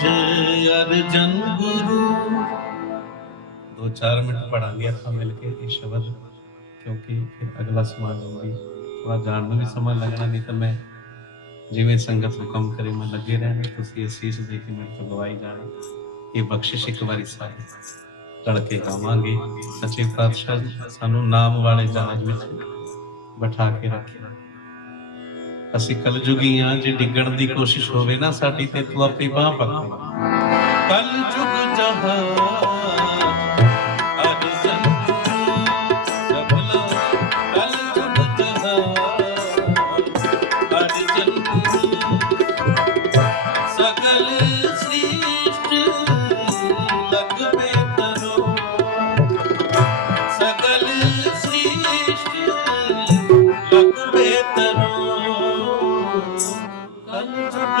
ਸਾਜ ਅਰਜਨ ਗੁਰੂ। ਦੋ ਚਾਰ ਮਿੰਟ ਪੜਾਂਗੇ ਆਪਾਂ ਮਿਲ ਕੇ ਇਹ ਸ਼ਬਦ, ਕਿਉਂਕਿ ਫਿਰ ਅਗਲਾ ਸਮਾਗਮ ਵੀ ਥੋੜਾ ਜਾਣ ਨੂੰ ਵੀ ਸਮਾਂ ਲੱਗਣਾ, ਨਹੀਂ ਤਾਂ ਮੈਂ ਜਿਵੇਂ ਸੰਗਤ ਹੁਕਮ ਕਰੇ, ਮੈਂ ਲੱਗੇ ਰਹਿਣਾ। ਤੁਸੀਂ ਇਹ ਸੀਸ ਦੇ ਕੇ ਮੇਰੇ ਗਵਾਈ ਜਾਣੀ। ਇਹ ਬਖਸ਼ਿਸ਼ ਇੱਕ ਵਾਰੀ ਸਾਰੀ ਤੜਕੇ ਗਾਵਾਂਗੇ। ਸੱਚੇ ਪਾਤਸ਼ਾਹ ਸਾਨੂੰ ਨਾਮ ਵਾਲੇ ਜਹਾਜ਼ ਵਿੱਚ ਬਿਠਾ ਕੇ ਰੱਖਿਆ ਅਸੀਂ ਕਲਯੁਗੀ ਆ ਜੇ ਡਿੱਗਣ ਦੀ ਕੋਸ਼ਿਸ਼ ਹੋਵੇ ਨਾ, ਸਾਡੀ ਤੇ ਤੂੰ ਆਪੇ ਬਾਹ ਪਕੜ ਕਲਯੁਗ ਜਹਾਜ਼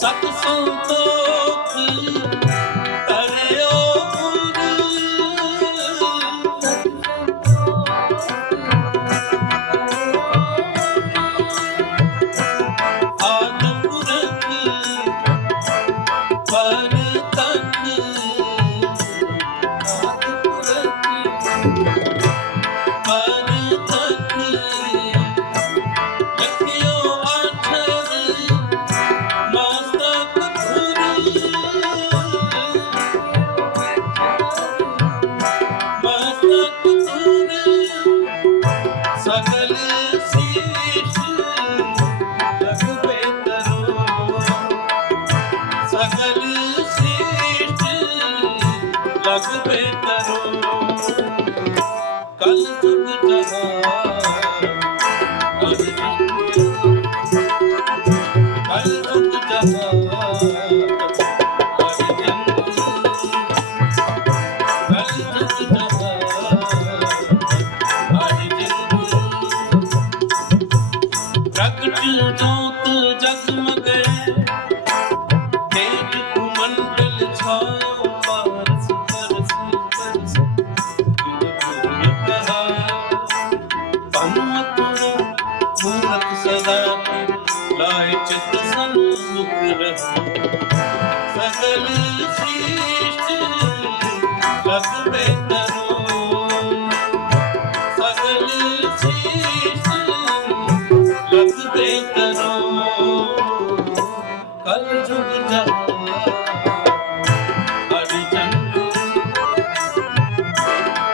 ਸਤ ਸੰਤੋਖ ਸਗਲ ਸੀਸ਼ ਲਗਵੇ ਤਰੋ ਸਗਲ ਸੀਸ਼ ਲਗਵੇ ਤਰੋ ਕਲ ਜੁਗ ਪ੍ਰਗਟ ਜੋਤ ਜਗਮਗੈ ਤੇਜ ਕੁਮੰਡਲ ਛਾਇਓ ਪਾਰਸ, ਪਰਸ ਪਰਸ। ਗੁਰ ਕਹਾ ਪੰਮਤੁਰ ਮੂਰਤ ਸਦਾ ਲਾਇ ਚਿਤ ਸੰਮੁਖ ਰਹੋ ਸਗਲ ਸ੍ਰਿਸ਼ਟ ਲਗਵੇ ਤਰੋ ਕਲ ਜੁਗ ਜਹਾਂ ਅਰਜਨ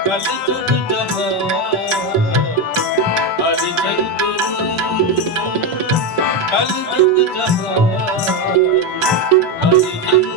ਕਲ ਜੁਗ ਜਹਾਂ ਅਰਜਨ ਕਲ ਜੁਗ ਜਹਾਂ ਅਰਜਨ